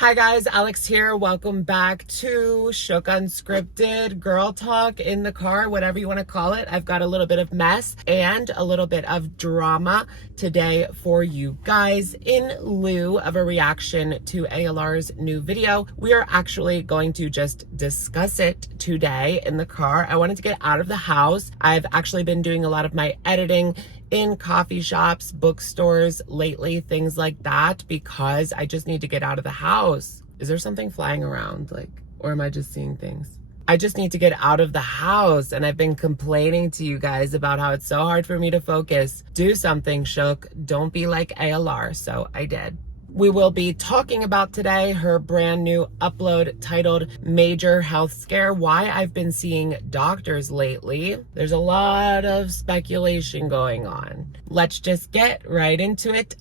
Hi guys, Alex here. Welcome back to Shook Unscripted Girl Talk in the car, whatever you want to call it. I've got a little bit of mess and a little bit of drama today for you guys. In lieu of a reaction to ALR's new video, we are actually going to just discuss it today in the car. I wanted to get out of the house. I've actually been doing a lot of my editing in coffee shops, bookstores lately, things like that, because I just need to get out of the house. Is there something flying around, or am I just seeing things? I just need to get out of the house, and I've been complaining to you guys about how it's so hard for me to focus. Do something, Shook. Don't be like ALR. So I did. We will be talking about today her brand new upload titled Major Health Scare, why I've been seeing doctors lately. There's a lot of speculation going on. Let's just get right into it.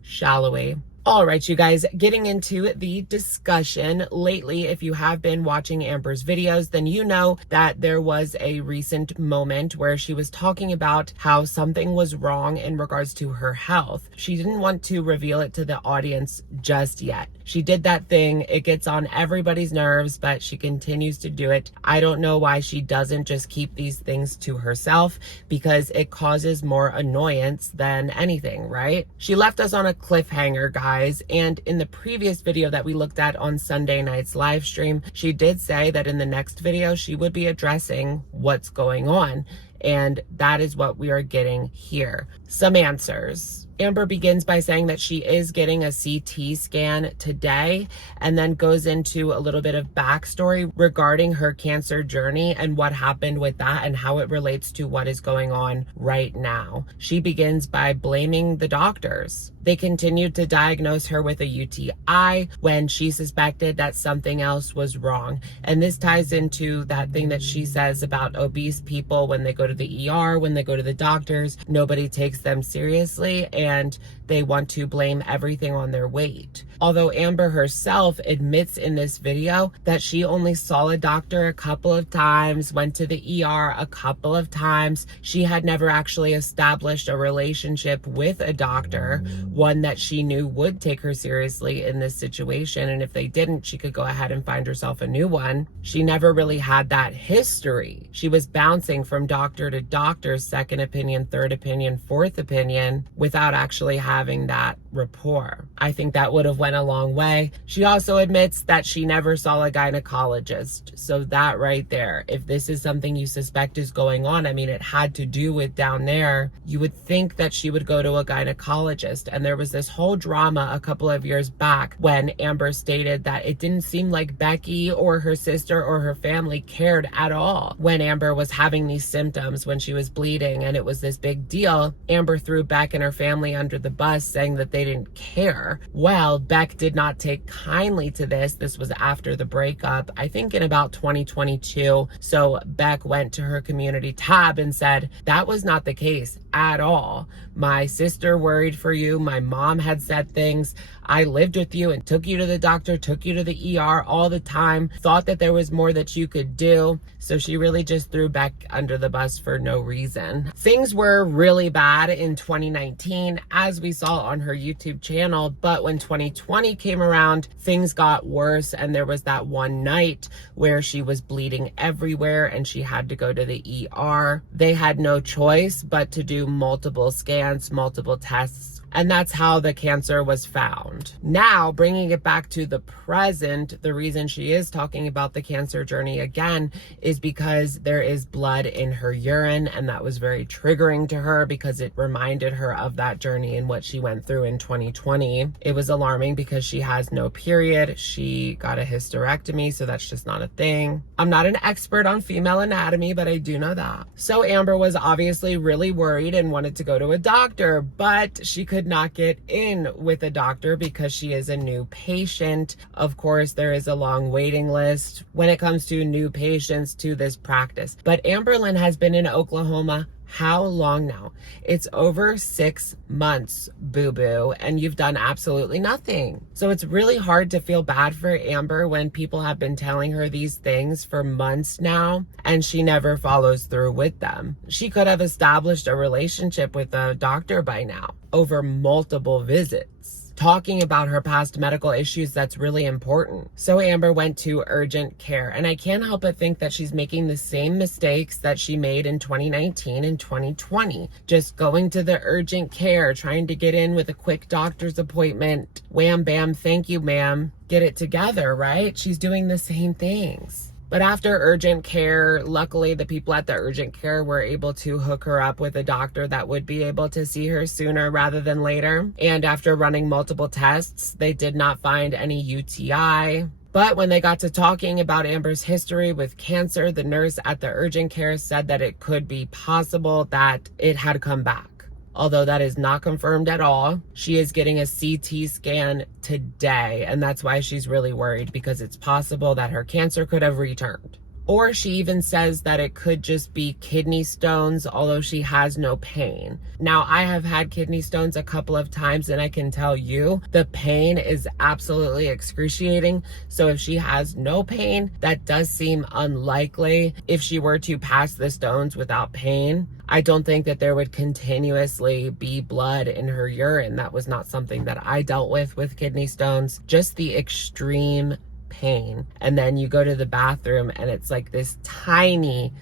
Shall we? All right, you guys, getting into the discussion. Lately, if you have been watching Amber's videos, then you know that there was a recent moment where she was talking about how something was wrong in regards to her health. She didn't want to reveal it to the audience just yet. She did that thing. It gets on everybody's nerves, but she continues to do it. I don't know why she doesn't just keep these things to herself, because it causes more annoyance than anything, right? She left us on a cliffhanger, guys. And in the previous video that we looked at on Sunday night's live stream, she did say that in the next video, she would be addressing what's going on. And that is what we are getting here. Some answers. Amber begins by saying that she is getting a CT scan today, and then goes into a little bit of backstory regarding her cancer journey and what happened with that and how it relates to what is going on right now. She begins by blaming the doctors. They continued to diagnose her with a UTI when she suspected that something else was wrong. And this ties into that thing that she says about obese people when they go to the ER, when they go to the doctors, nobody takes them seriously and they want to blame everything on their weight. Although Amber herself admits in this video that she only saw a doctor a couple of times, went to the ER a couple of times, she had never actually established a relationship with a doctor, one that she knew would take her seriously in this situation. And if they didn't, she could go ahead and find herself a new one. She never really had that history. She was bouncing from doctor to doctor, second opinion, third opinion, fourth opinion, without actually having that rapport. I think that would have went a long way. She also admits that she never saw a gynecologist. So that right there, if this is something you suspect is going on, it had to do with down there, you would think that she would go to a gynecologist. And there was this whole drama a couple of years back when Amber stated that it didn't seem like Becky or her sister or her family cared at all when Amber was having these symptoms, when she was bleeding, and it was this big deal. Amber threw Beck and her family under the bus, saying that they didn't care. Well, Beck did not take kindly to this. This was after the breakup, I think in about 2022. So Beck went to her community tab and said, that was not the case at all. My sister worried for you. My mom had said things. I lived with you and took you to the doctor, took you to the ER all the time, thought that there was more that you could do. So she really just threw Beck under the bus for no reason. Things were really bad in 2019, as we saw on her YouTube channel. But when 2020 came around, things got worse. And there was that one night where she was bleeding everywhere and she had to go to the ER. They had no choice but to do multiple scans, multiple tests. And that's how the cancer was found. Now, bringing it back to the present, the reason she is talking about the cancer journey again is because there is blood in her urine, and that was very triggering to her because it reminded her of that journey and what she went through in 2020. It was alarming because she has no period. She got a hysterectomy, so that's just not a thing. I'm not an expert on female anatomy, but I do know that. So Amber was obviously really worried and wanted to go to a doctor, but she could not get in with a doctor because she is a new patient. Of course, there is a long waiting list when it comes to new patients to this practice. But Amberlynn has been in Oklahoma how long now? It's over 6 months, boo-boo, and you've done absolutely nothing. So it's really hard to feel bad for Amber when people have been telling her these things for months now, and she never follows through with them. She could have established a relationship with a doctor by now over multiple visits. talking about her past medical issues that's really important. So Amber went to urgent care, and I can't help but think that she's making the same mistakes that she made in 2019 and 2020. Just going to the urgent care, trying to get in with a quick doctor's appointment. Wham, bam, thank you, ma'am. Get it together, right? She's doing the same things. But after urgent care, luckily the people at the urgent care were able to hook her up with a doctor that would be able to see her sooner rather than later. And after running multiple tests, they did not find any UTI. But when they got to talking about Amber's history with cancer, the nurse at the urgent care said that it could be possible that it had come back. Although that is not confirmed at all. She is getting a CT scan today, and that's why she's really worried, because it's possible that her cancer could have returned. Or she even says that it could just be kidney stones, although she has no pain. Now, I have had kidney stones a couple of times, and I can tell you the pain is absolutely excruciating. So if she has no pain, that does seem unlikely. If she were to pass the stones without pain, I don't think that there would continuously be blood in her urine. That was not something that I dealt with kidney stones. Just the extreme pain. And then you go to the bathroom and it's like this tiny,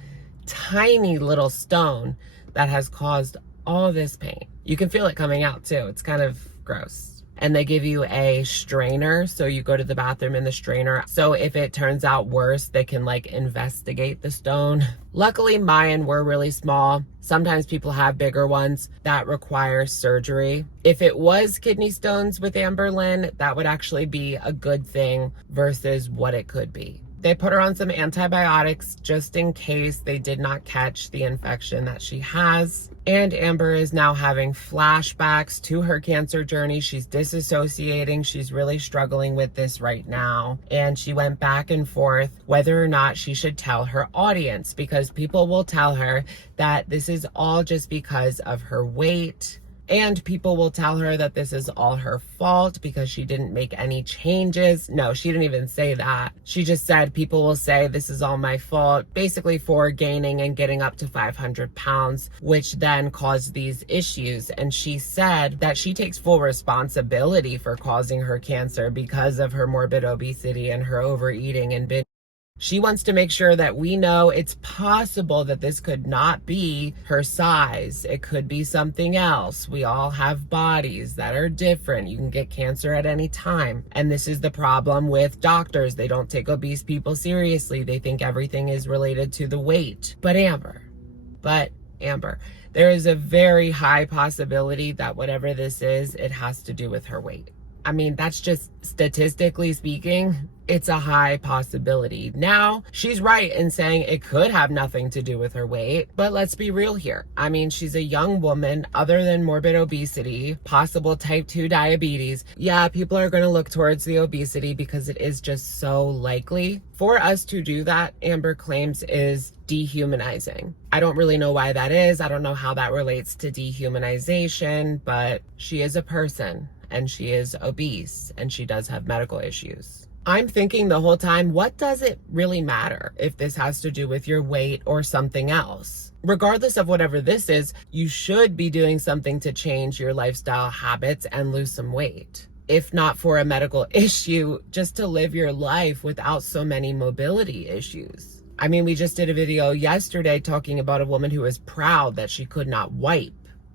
tiny little stone that has caused all this pain. You can feel it coming out too. It's kind of gross. And they give you a strainer, so you go to the bathroom in the strainer. So if it turns out worse, they can like investigate the stone. Luckily, mine were really small. Sometimes people have bigger ones that require surgery. If it was kidney stones with Amber Lynn, that would actually be a good thing versus what it could be. They put her on some antibiotics just in case they did not catch the infection that she has. And Amber is now having flashbacks to her cancer journey. She's disassociating. She's really struggling with this right now. And she went back and forth whether or not she should tell her audience, because people will tell her that this is all just because of her weight. And people will tell her that this is all her fault because she didn't make any changes. No, she didn't even say that. She just said people will say this is all my fault, basically for gaining and getting up to 500 pounds, which then caused these issues. And she said that she takes full responsibility for causing her cancer because of her morbid obesity and her overeating and binge. She wants to make sure that we know it's possible that this could not be her size. It could be something else. We all have bodies that are different. You can get cancer at any time. And this is the problem with doctors. They don't take obese people seriously. They think everything is related to the weight. But Amber, there is a very high possibility that whatever this is, it has to do with her weight. I mean, that's just statistically speaking, it's a high possibility. Now, she's right in saying it could have nothing to do with her weight, but let's be real here. I mean, she's a young woman, other than morbid obesity, possible type 2 diabetes. Yeah, people are going to look towards the obesity because it is just so likely. For us to do that, Amber claims, is dehumanizing. I don't really know why that is. I don't know how that relates to dehumanization, but she is a person. And she is obese, and she does have medical issues. I'm thinking the whole time, what does it really matter if this has to do with your weight or something else? Regardless of whatever this is, you should be doing something to change your lifestyle habits and lose some weight. If not for a medical issue, just to live your life without so many mobility issues. I mean, we just did a video yesterday talking about a woman who is proud that she could not wipe.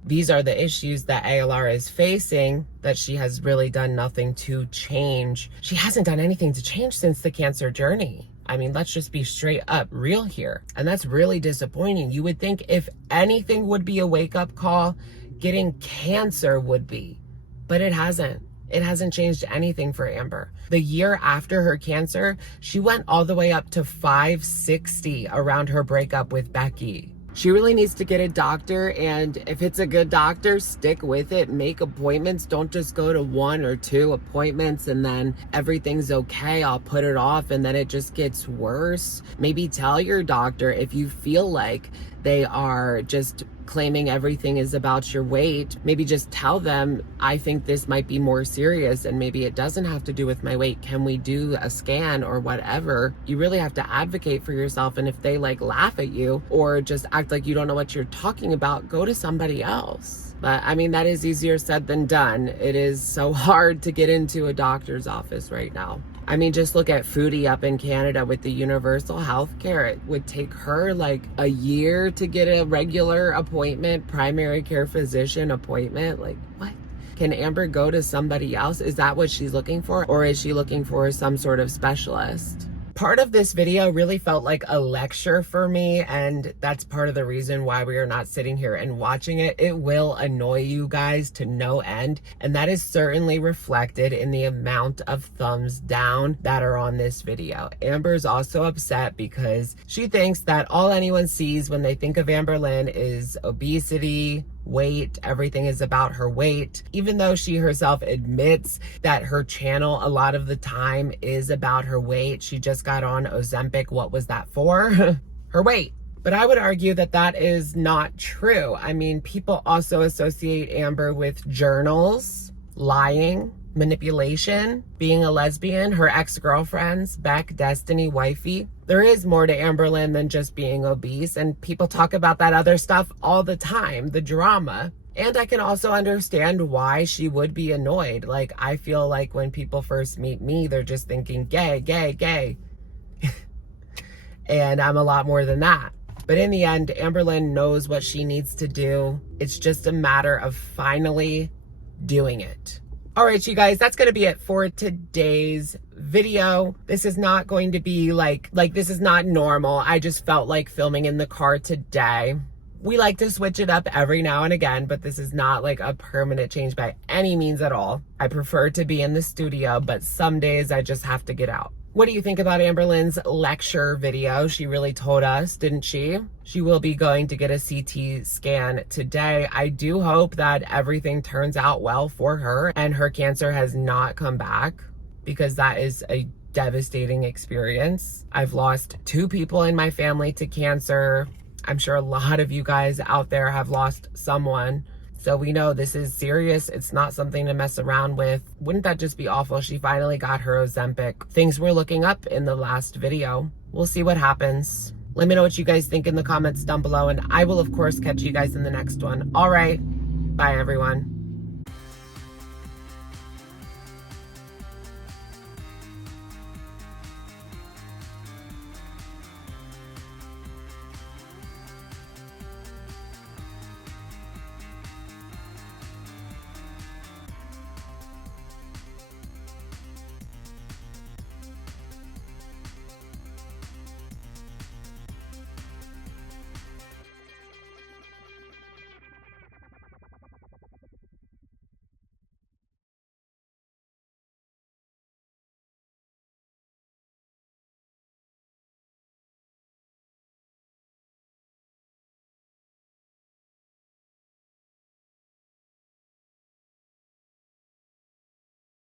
These are the issues that ALR is facing that she has really done nothing to change. She hasn't done anything to change since the cancer journey. I mean, let's just be straight up real here. And that's really disappointing. You would think if anything would be a wake-up call, getting cancer would be. But it hasn't. It hasn't changed anything for Amber. The year after her cancer, she went all the way up to 560 around her breakup with Becky. She really needs to get a doctor, and if it's a good doctor, stick with it. Make appointments. Don't just go to 1 or 2 appointments and then everything's okay. I'll put it off and then it just gets worse. Maybe tell your doctor if you feel like they are just claiming everything is about your weight. Maybe just tell them, I think this might be more serious and maybe it doesn't have to do with my weight. Can we do a scan or whatever? You really have to advocate for yourself. And if they like laugh at you or just act like you don't know what you're talking about, go to somebody else. But I mean, that is easier said than done. It is so hard to get into a doctor's office right now. I mean, just look at Foodie up in Canada with the universal health care. It would take her like a year to get a regular appointment, primary care physician appointment. Like, what? Can Amber go to somebody else? Is that what she's looking for? Or is she looking for some sort of specialist? Part of this video really felt like a lecture for me, and that's part of the reason why we are not sitting here and watching it. It will annoy you guys to no end, and that is certainly reflected in the amount of thumbs down that are on this video. Amber's also upset because she thinks that all anyone sees when they think of Amberlynn is obesity, weight. Everything is about her weight, even though she herself admits that her channel a lot of the time is about her weight. She just got on Ozempic. What was that for? Her weight. But I would argue that that is not true. I mean, people also associate Amber with journals, lying, manipulation, being a lesbian, her ex-girlfriends, Beck, Destiny, Wifey. There is more to Amberlynn than just being obese, and people talk about that other stuff all the time, the drama. And I can also understand why she would be annoyed. Like, I feel like when people first meet me, they're just thinking gay, gay, gay. And I'm a lot more than that. But in the end, Amberlynn knows what she needs to do. It's just a matter of finally doing it. All right, you guys, that's going to be it for today's video. This is not going to be like this is not normal. I just felt like filming in the car today. We like to switch it up every now and again, but this is not like a permanent change by any means at all. I prefer to be in the studio, but some days I just have to get out. What do you think about Amberlynn's lecture video? She really told us, didn't she? She will be going to get a CT scan today. I do hope that everything turns out well for her and her cancer has not come back, because that is a devastating experience. I've lost 2 people in my family to cancer. I'm sure a lot of you guys out there have lost someone. So we know this is serious. It's not something to mess around with. Wouldn't that just be awful? She finally got her Ozempic. Things were looking up in the last video. We'll see what happens. Let me know what you guys think in the comments down below, and I will of course catch you guys in the next one. All right, bye everyone.